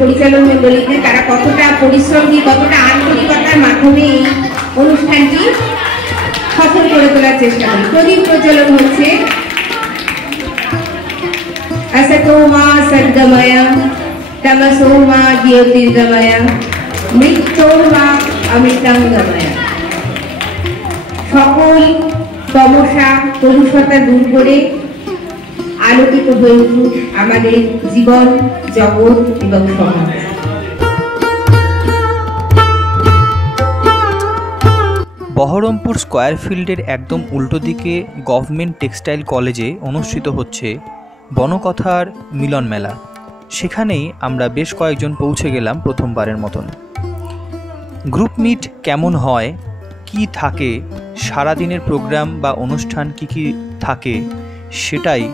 পরিচালক মন্ডলীতে তারা কতটা পরিশ্রম দিয়ে কতটা আন্তরিকতার মাধ্যমে এই অনুষ্ঠানটি সফল করে তোলার চেষ্টা করি। প্রদীপ প্রজ্বলন হচ্ছে। असतो मा सद्गमय तमसो मा ज्योतिर्गमय मृत्यो मा अमृतंगमय। সকল তমসা কলুষতা দূর করে আলোকিত হয়ে উঠুক আমাদের জীবন জগৎ এবং সমাজ। বহরমপুর স্কয়ার ফিল্ডের একদম উল্টো দিকে গভর্নমেন্ট টেক্সটাইল কলেজে অনুষ্ঠিত হচ্ছে বনকথার মিলন মেলা। সেখানেই আমরা বেশ কয়েকজন পৌঁছে গেলাম প্রথমবারের মতন। গ্রুপ মিট কেমন হয়, কি থাকে, সারাদিনের প্রোগ্রাম বা অনুষ্ঠান কি থাকে, সেটাই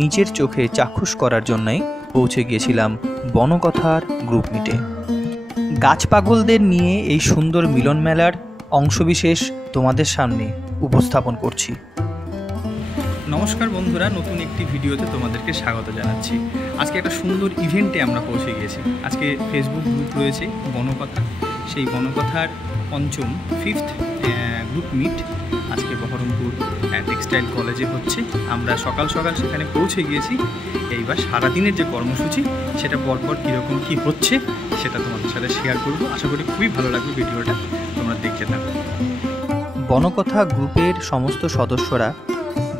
নিজের চোখে চাক্ষুষ করার জন্যই পৌঁছে গিয়েছিলাম বনকথার গ্রুপ মিটে। গাছ পাগলদের নিয়ে এই সুন্দর মিলন মেলার অংশবিশেষ তোমাদের সামনে উপস্থাপন করছি। নমস্কার বন্ধুরা, নতুন একটি ভিডিওতে তোমাদেরকে স্বাগত জানাচ্ছি। আজকে একটা সুন্দর ইভেন্টে আমরা পৌঁছে গিয়েছি। আজকে ফেসবুক গ্রুপ রয়েছে বনকথা, সেই বনকথার পঞ্চম ফিফথ গ্রুপ মিট আজকে বহরমপুর টেক্সটাইল কলেজে হচ্ছে। আমরা সকাল সকাল সেখানে পৌঁছে গিয়েছি। এইবার সারাদিনের যে কর্মসূচি সেটা পরপর কীরকম কী হচ্ছে সেটা তোমাদের সাথে শেয়ার করব। আশা করি খুবই ভালো লাগবে ভিডিওটা, তোমরা দেখতে থাকো। বনকথা গ্রুপের সমস্ত সদস্যরা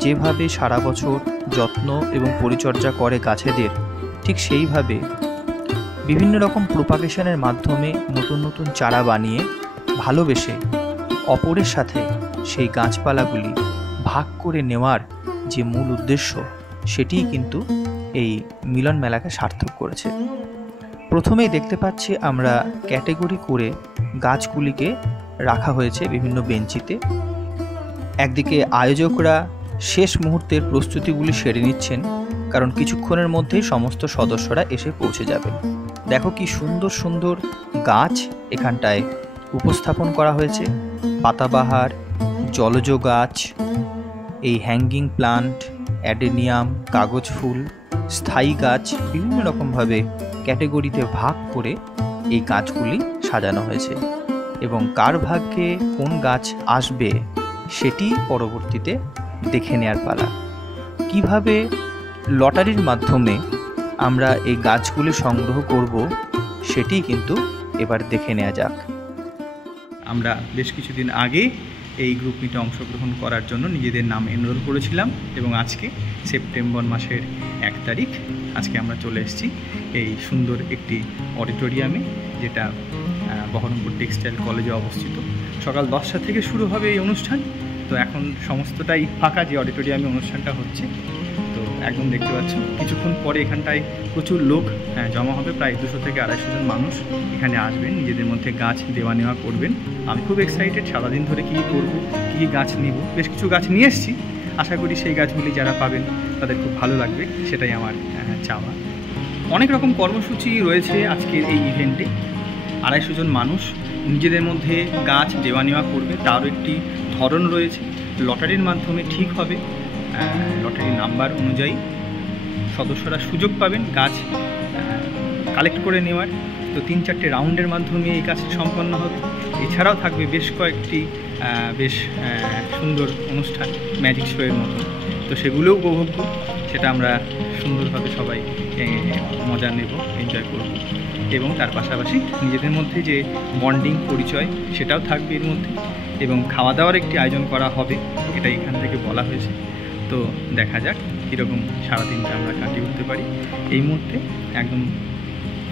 যেভাবে সারা বছর যত্ন এবং পরিচর্যা করে গাছেদের, ঠিক সেইভাবে বিভিন্ন রকম প্রোপাগেশনের মাধ্যমে নতুন নতুন চারা বানিয়ে ভালোবেসে অপরের সাথে সেই গাছপালাগুলি ভাগ করে নেওয়ার যে মূল উদ্দেশ্য, সেটিই কিন্তু এই মিলন মেলাকে সার্থক করেছে। প্রথমেই দেখতে পাচ্ছি আমরা ক্যাটেগরি করে গাছগুলিকে রাখা হয়েছে বিভিন্ন বেঞ্চিতে। একদিকে আয়োজকরা শেষ মুহূর্তের প্রস্তুতিগুলি সেরে নিচ্ছেন, কারণ কিছুক্ষণের মধ্যেই সমস্ত সদস্যরা এসে পৌঁছে যাবেন। দেখো কি সুন্দর সুন্দর গাছ এখানটায় উপস্থাপন করা হয়েছে। পাতাবাহার, জলজ গাছ, এই হ্যাঙ্গিং প্লান্ট, অ্যাডেনিয়াম, কাগজ ফুল, স্থায়ী গাছ, বিভিন্ন রকমভাবে ক্যাটেগরিতে ভাগ করে এই গাছগুলি সাজানো হয়েছে এবং কার ভাগ্যে কোন গাছ আসবে সেটি পরবর্তীতে দেখে নেওয়ার পালা। কিভাবে লটারির মাধ্যমে আমরা এই গাছগুলি সংগ্রহ করব সেটি কিন্তু এবার দেখে নেওয়া যাক। আমরা বেশ কিছুদিন আগে এই গ্রুপ মিটে অংশগ্রহণ করার জন্য নিজেদের নাম এনরোল করেছিলাম এবং আজকে সেপ্টেম্বর মাসের 1 তারিখ আজকে আমরা চলে এসেছি এই সুন্দর একটি অডিটোরিয়ামে, যেটা বহরমপুর টেক্সটাইল কলেজে অবস্থিত। সকাল 10টা থেকে শুরু হবে এই অনুষ্ঠান। তো এখন সমস্তটাই ফাঁকা, যে অডিটোরিয়ামে অনুষ্ঠানটা হচ্ছে। তো একদম দেখতে পাচ্ছ, কিছুক্ষণ পরে এখানটায় প্রচুর লোক জমা হবে। প্রায় 200 থেকে 250 জন মানুষ এখানে আসবেন, নিজেদের মধ্যে গাছ দেওয়া নেওয়া করবেন। আমি খুব এক্সাইটেড, সারাদিন ধরে কী করব, কী গাছ নেব। বেশ কিছু গাছ নিয়ে এসেছি, আশা করি সেই গাছগুলি যারা পাবেন তাদের খুব ভালো লাগবে, সেটাই আমার চাওয়া। অনেক রকম কর্মসূচি রয়েছে আজকের এই ইভেন্টে। 250 জন মানুষ নিজেদের মধ্যে গাছ দেওয়া নেওয়া করবে, তারও একটি ধরন রয়েছে। লটারির মাধ্যমে ঠিক হবে, লটারি নাম্বার অনুযায়ী সদস্যরা সুযোগ পাবেন গাছ কালেক্ট করে নেওয়ার। তো 3-4টে রাউন্ডের মাধ্যমে এই কাজটি সম্পন্ন হবে। এছাড়াও থাকবে বেশ কয়েকটি বেশ সুন্দর অনুষ্ঠান, ম্যাজিক শোয়ের মতো। তো সেগুলোও উপভোগ্য, সেটা আমরা সুন্দরভাবে সবাই মজা নেব, এনজয় করব। এবং তার পাশাপাশি নিজেদের মধ্যে যে বন্ডিং পরিচয় সেটাও থাকবে এর মধ্যে। এবং খাওয়া দাওয়ার একটি আয়োজন করা হবে, এটা এখান থেকে বলা হয়েছে। তো দেখা যাক কীরকম সারাদিনটা আমরা কাটিয়ে উঠতে পারি। এই মুহূর্তে একদম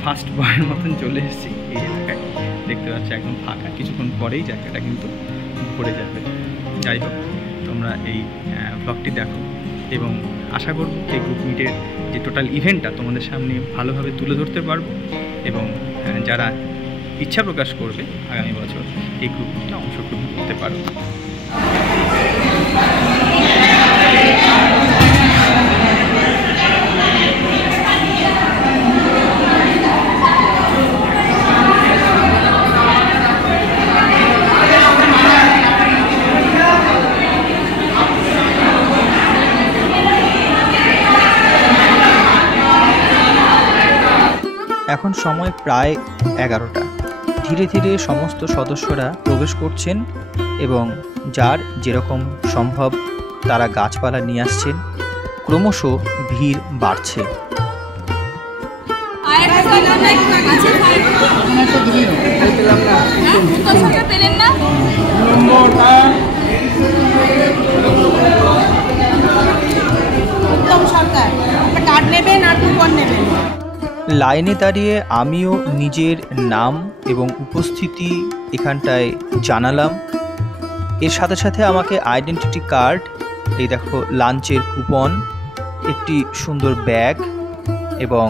ফার্স্ট বয়ের মতন চলে এসেছি এই এলাকায়। দেখতে পাচ্ছি একদম ফাঁকা, কিছুক্ষণ পরেই জায়গাটা কিন্তু ভরে যাবে। যাই হোক, তোমরা এই ব্লগটি দেখো এবং আশা করব এই গ্রুপ মিটের যে টোটাল ইভেন্টটা তোমাদের সামনে ভালোভাবে তুলে ধরতে পারবো এবং যারা ইচ্ছা প্রকাশ করবে আগামী বছর এই গ্রুপ মিটে অংশগ্রহণ করতে পারবে। এখন সময় প্রায় 11টা। ধীরে ধীরে সমস্ত সদস্যরা প্রবেশ করছেন এবং যার যেরকম সম্ভব তারা গাছপালা নিয়ে আসছেন। ক্রমশ ভিড় বাড়ছে। লাইনে দাঁড়িয়ে আমিও নিজের নাম এবং উপস্থিতি এখানটায় জানালাম। এর সাথে সাথে আমাকে আইডেন্টিটি কার্ড, এই দেখো লাঞ্চের কুপন, একটি সুন্দর ব্যাগ এবং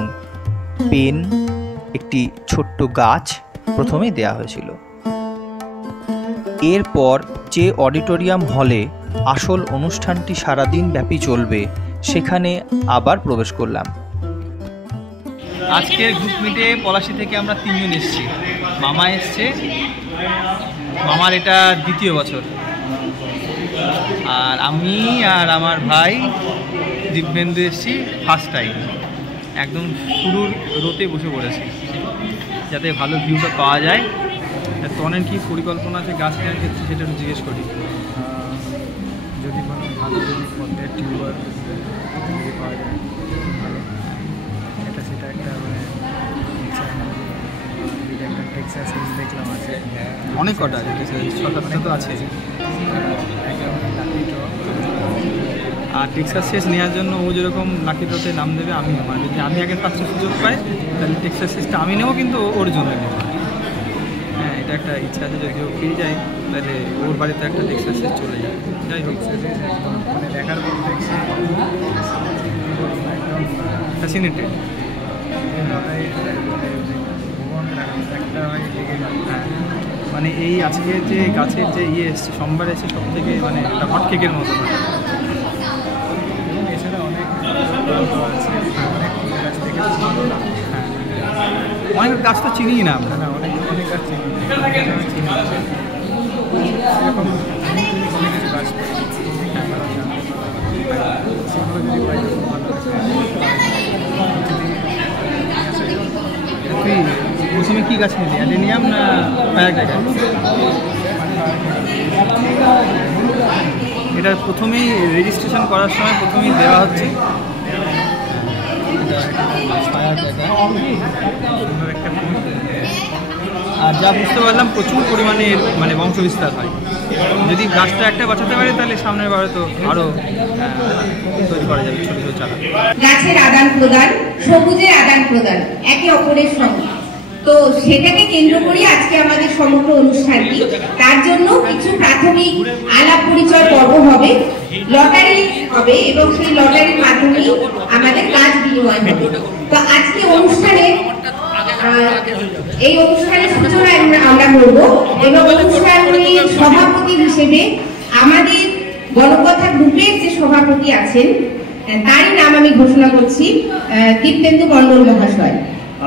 পেন, একটি ছোট্ট গাছ প্রথমেই দেয়া হয়েছিল। এরপর যে অডিটোরিয়াম হলে আসল অনুষ্ঠানটি সারাদিন ব্যাপী চলবে সেখানে আবার প্রবেশ করলাম। আজকের গ্রুপ মিটে পলাশী থেকে আমরা 3 জন এসেছি। মামা এসছে, মামার এটা 2য় বছর, আর আমি আর আমার ভাই দিব্যেন্দু এসেছি ফার্স্ট টাইম। একদম শুরুর রোতে বসে পড়েছি যাতে ভালো ভিউটা পাওয়া যায়। তনের কি পরিকল্পনা আছে গাছ কেনার ক্ষেত্রে সেটা একটু জিজ্ঞেস করি। যদি কোনো ভালো যদি পদ্মের টিউবার যদি পাওয়া যায় ভালো, এটা সেটা একটা মানে ইচ্ছা। যদি একটা টেক্সাস হিলস দেখলাম আছে, অনেক কটা আছে, 6-7টা তো আছে। একদম লাকি ড্র। আর টেক্সাস শেষ নেওয়ার জন্য ও যেরকম লাকি ড্রতে নাম দেবে আমি নেব। যদি আমি আগে ফার্স্টে সুযোগ পাই তাহলে টেক্সাস শেষটা আমি নেবো, কিন্তু ওর জন্য নেব। হ্যাঁ, এটা একটা ইচ্ছা আছে, যদি ও পেয়ে যায় তাহলে ওর বাড়িতে একটা টেক্সাস শেষ চলে যায়। যাই হোক, মানে দেখার পর দেখছি ফ্যাসিনেটেড। হ্যাঁ, মানে এই আজকে যে গাছের যে এসছে সোমবার এসে সব থেকে মানে একটা হট কেকের মতো। এবং এছাড়া অনেক আছে, অনেক ফুলের গাছ দেখেছি। হ্যাঁ, অনেক গাছ তো চিনি না আমরা। না, অনেক অনেক গাছ চিনি এরকম অনেক কিছু গাছ সেগুলো যদি পাই তো ভালো। তুই প্রথমে কী গাছ নিলি, অ্যাডেনিয়াম না প্যারাগ্রাফ? এটা প্রথমেই রেজিস্ট্রেশন করার সময় প্রথমেই দেওয়া হচ্ছে। আর যা বুঝতে পারলাম প্রচুর পরিমাণে মানে বংশ বিস্তার হয়। যদি গাছটা একটা বাঁচাতে পারে তাহলে সামনের বারে তো আরও তৈরি করা যাবে ছোটো ছোটো চারা। গাছের আদান প্রদান, সবুজের আদান প্রদান একে অপরের সঙ্গে, তো সেটাকে কেন্দ্র করে আজকে আমাদের সমগ্র অনুষ্ঠানটি। তার জন্য কিছু প্রাথমিক আলাপ পরিচয় পর্ব হবে, লটারি হবে এবং সেই লটারির মাধ্যমে আমাদের গাছ বিনিময় হবে। তো আজকে অনুষ্ঠানে এই অনুষ্ঠানের সূচনা আমরা করব এবং অনুষ্ঠানের সভাপতি হিসেবে আমাদের বনকথা গ্রুপের যে সভাপতি আছেন তারই নাম আমি ঘোষণা করছি, দীপেন্দু মণ্ডল মহাশয়।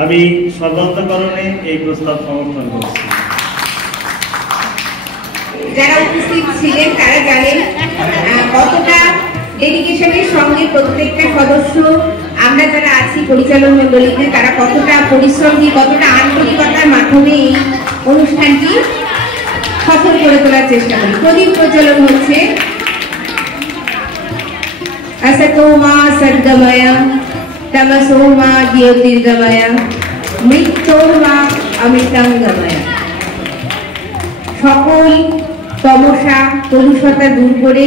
আমি সর্বান্তকরণে এই প্রস্তাব সমর্থন করছি। যারা উপস্থিত ছিলেন তারা জানেন কতটা ডেডিকেশনের সঙ্গে প্রত্যেকটা সদস্য, আমরা যারা আছি পরিচালন মণ্ডলীতে, তারা কতটা পরিশ্রম দিয়ে, কতটা আন্তরিকতার মাধ্যমে এই অনুষ্ঠানটি সফল করে তোলার চেষ্টা করি। প্রদীপ প্রজ্বলন হচ্ছে। असतो मा सद्गमय तमसो मा ज्योतिर्गमय मृत्यो मा अमृतंगमय। সকল তমসা কলুষতা দূর করে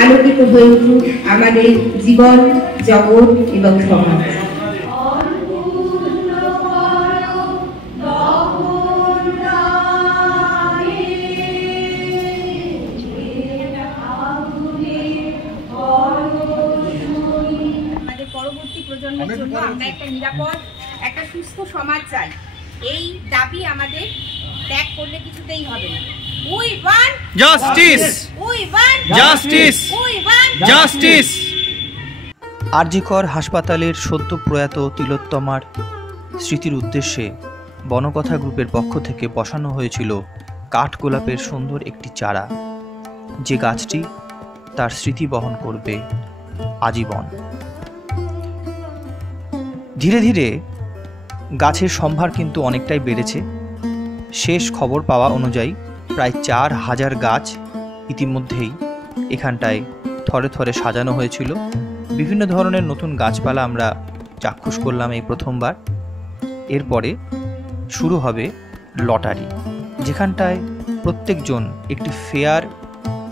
আলোকিত হয়ে উঠুক আমাদের জীবন, জগৎ এবং সমাজ। প্রজন্মের জন্য আমরা একটা নিরাপদ, একটা সুস্থ সমাজ চাই। এই দাবি আমাদের ত্যাগ করলে কিছুতেই হবে না। We want justice, we want justice, we want justice. RG Kar হাসপাতালের সদ্য প্রয়াত তিলোত্তমার স্মৃতির উদ্দেশ্যে বনকথা গ্রুপের পক্ষ থেকে বসানো হয়েছিল কাঠগোলাপের সুন্দর একটি চারা, যে গাছটি তার স্মৃতি বহন করবে আজীবন। ধীরে ধীরে গাছের সম্ভার কিন্তু অনেকটাই বেড়েছে। শেষ খবর পাওয়া অনুযায়ী প্রায় 4000 গাছ ইতিমধ্যেই এখানটায় থরে থরে সাজানো হয়েছিল। বিভিন্ন ধরনের নতুন গাছপালা আমরা চাক্ষুষ করলাম এই প্রথমবার। এরপরে শুরু হবে লটারি, যেখানটায় প্রত্যেকজন একটি ফেয়ার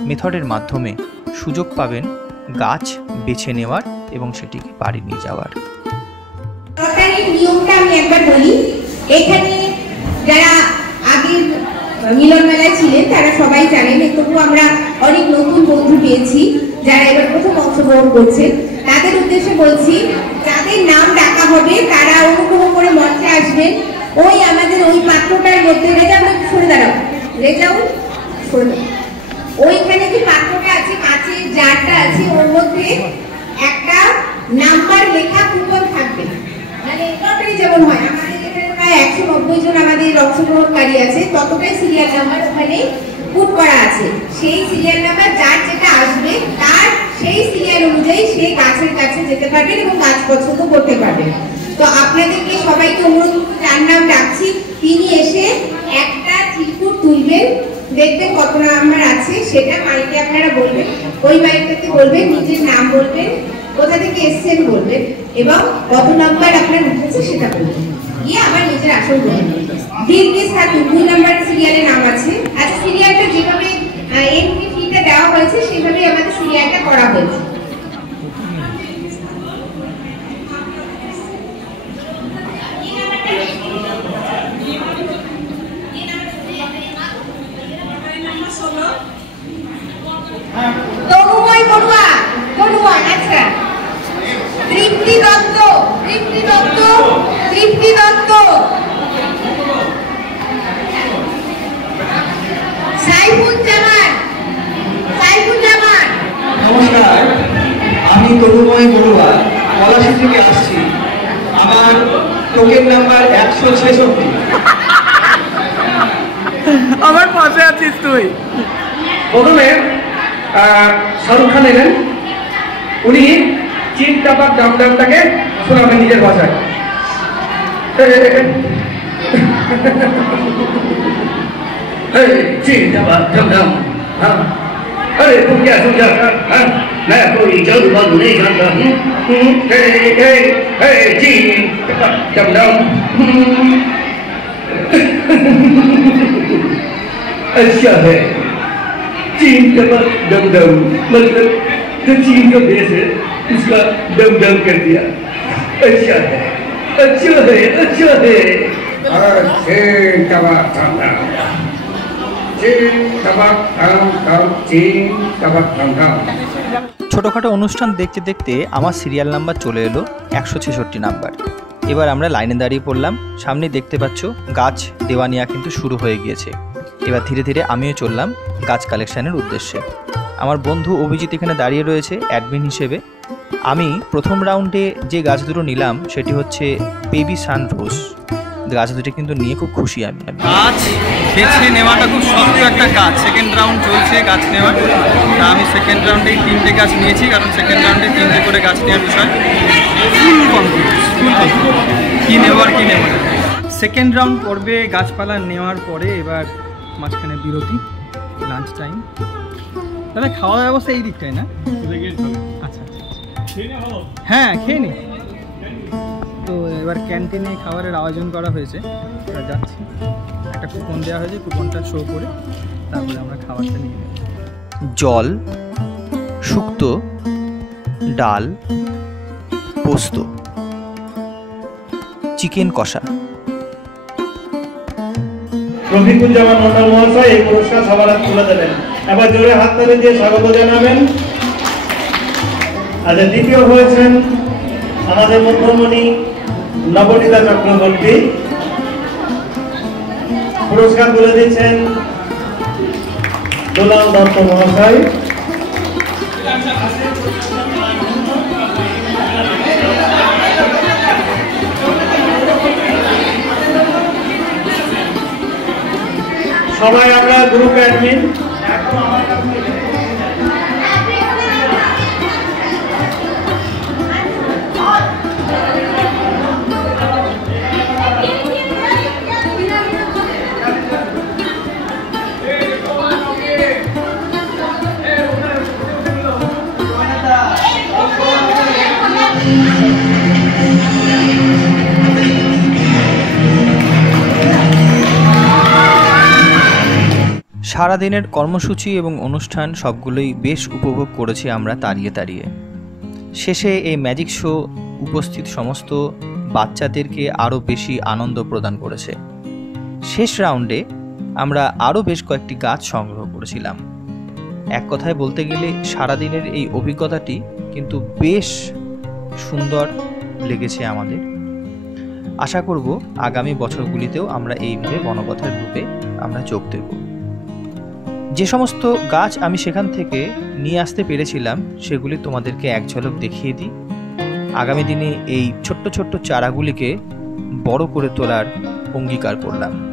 মেথডের মাধ্যমে সুযোগ পাবেন গাছ বেছে নেওয়ার এবং সেটিকে বাড়ি নিয়ে যাওয়ার। লটারির নিয়মটা আমি একবার বলি। এখানে যারা আগের মিলন মেলায় ছিলেন তারা সবাই জানেন, তবু আমরা অনেক নতুন বন্ধু পেয়েছি যারা এবার প্রথম অংশগ্রহণ করছে। তাদের উদ্দেশ্যে বলছি, যাদের নাম ডাকা হবে তারা অনুগ্রহ করে মঞ্চে আসবেন। ওই আমাদের ওই পাত্রটার মধ্যে রেজাউল সরে দাঁড়াও, রেজাউল সরে দাঁড়াও। ওইখানে যে পাত্রটা আছে, কাঁচের জারটা আছে, ওর মধ্যে একটা নাম্বার লেখা কুপন থাকবে। মানে লটারি যেমন হয়, আমাদের এখানে প্রায় 190 জন আমাদের অংশগ্রহণকারী আছে, ততটাই সিরিয়াল নাম্বার ওখানে পুট করা আছে। সেই সিরিয়াল নাম্বার যার যেটা আসবে তার সেই সিরিয়াল অনুযায়ী সে গাছের কাছে যেতে পারবেন এবং গাছ পছন্দ করতে পারবেন। তো আপনাদেরকে সবাইকে অনুরোধ, যার নাম ডাকছি তিনি এসে একটা চিরকুট তুলবেন, দেখবেন কত নাম্বার আছে সেটা মাইকে আপনারা বলবেন। ওই মাইকটাতে বলবেন, নিজের নাম বলবেন, কোথা থেকে এসেছেন বলবেন এবং কত নাম্বার আপনার উঠেছে সেটা বলবেন। গিয়ে আবার নিজের আসল বলবেন। দীর্ঘেশ ঠাকুর 2 নাম্বার সিরিয়ালে নাম আছে। আচ্ছা, সিরিয়ালটা যেভাবে এন্ট্রি ফিটা দেওয়া হয়েছে সেভাবে আমাদের সিরিয়ালটা করা হয়েছে। তরুময় বড়ুয়া, বড়ুয়া, আচ্ছা। তৃপ্তি দত্ত, তৃপ্তি দত্ত, তৃপ্তি দত্ত। সাইফুজ্জামান, সাইফুজ্জামান। নমস্কার, আমি তরুময় বড়ুয়া পলাশী থেকে আসছি। আমার টোকেন নাম্বার 166। আমার পাশে আছিস তুই। প্রথমে শাহরুখ খান এলেন, উনি চীন টাপার ডামডামটাকে শোনাবেন নিজের ভাষায়। चीन टापा डामडाम, अरे तुम क्या समझा? मैं कोई जल्दबाजी नहीं करता हूँ। चीन टापा डामडाम। अच्छा है, चीन टापा डमडम मतलब जो चीन का देश है उसका डमडम कर दिया। अच्छा है, अच्छा है, अच्छा है। चीन टापा डमडम, चीन टापा डमडम, चीन टापा डमडम। ছোটোখাটো অনুষ্ঠান দেখতে দেখতে আমার সিরিয়াল নাম্বার চলে এলো 166 নাম্বার। এবার আমরা লাইনে দাঁড়িয়ে পড়লাম। সামনে দেখতে পাচ্ছ গাছ দেওয়া নেওয়া কিন্তু শুরু হয়ে গিয়েছে। এবার ধীরে ধীরে আমিও চললাম গাছ কালেকশানের উদ্দেশ্যে। আমার বন্ধু অভিজিৎ এখানে দাঁড়িয়ে রয়েছে অ্যাডমিন হিসেবে। আমি প্রথম রাউন্ডে যে গাছ দুটো নিলাম সেটি হচ্ছে বেবি সানরোজ। গাছ দুটি কিন্তু নিয়ে খুব খুশি আমি। গাছ বেছে নেওয়াটা খুব শক্ত একটা কাজ। সেকেন্ড রাউন্ড চলছে গাছ নেওয়ার। তা আমি সেকেন্ড রাউন্ডেই 3টে গাছ নিয়েছি, কারণ সেকেন্ড রাউন্ডে 3টে করে গাছ নেওয়ার বিষয় ফুল কনফিউজ, কী নেওয়ার কী নেওয়ার। সেকেন্ড রাউন্ড পর্বে গাছপালা নেওয়ার পরে এবার মাঝখানে বিরতি, লাঞ্চ টাইম। তাহলে খাওয়া ব্যবস্থা এই দিকটাই না? আচ্ছা আচ্ছা, হ্যাঁ খেয়ে নি। তো এবার ক্যান্টিনে খাবারের আয়োজন করা হয়েছে, যাচ্ছি। একটা কুপন দেওয়া হয়েছে, কুপনটা শো করে তারপরে আমরা খাবারটা নিয়ে নেব। জল, শুক্তো, ডাল, পোস্ত, চিকেন কষা। রফিকুজ্জামান মন্ডল মহাশয় এই পুরস্কার সবার হাতে তুলে দেবেন। এবার জোরে হাততালি দিয়ে স্বাগত জানাবেন। আচ্ছা, দ্বিতীয় হয়েছেন আমাদের মুখ্যমণি নবনীতা চক্রবর্তী। পুরস্কার তুলে দিচ্ছেন দুলাল দত্ত মহাশয়। সবাই আমরা গ্রুপ অ্যাডমিন। সারাদিনের কর্মসূচি এবং অনুষ্ঠান সবগুলোই বেশ উপভোগ করেছি আমরা তাড়িয়ে তাড়িয়ে। শেষে এই ম্যাজিক শো উপস্থিত সমস্ত বাচ্চাদেরকে আরও বেশি আনন্দ প্রদান করেছে। শেষ রাউন্ডে আমরা আরও বেশ কয়েকটি গাছ সংগ্রহ করেছিলাম। এক কথায় বলতে গেলে সারাদিনের এই অভিজ্ঞতাটি কিন্তু বেশ সুন্দর লেগেছে আমাদের। আশা করব আগামী বছরগুলিতেও আমরা এইভাবে বনকথার গ্রুপে আমরা যোগ দেব। যে সমস্ত গাছ আমি সেখান থেকে নিয়ে আসতে পেরেছিলাম সেগুলি তোমাদেরকে এক ঝলক দেখিয়ে দিই। আগামী দিনে এই ছোট্ট ছোট্ট চারাগুলিকে বড় করে তোলার অঙ্গীকার করলাম।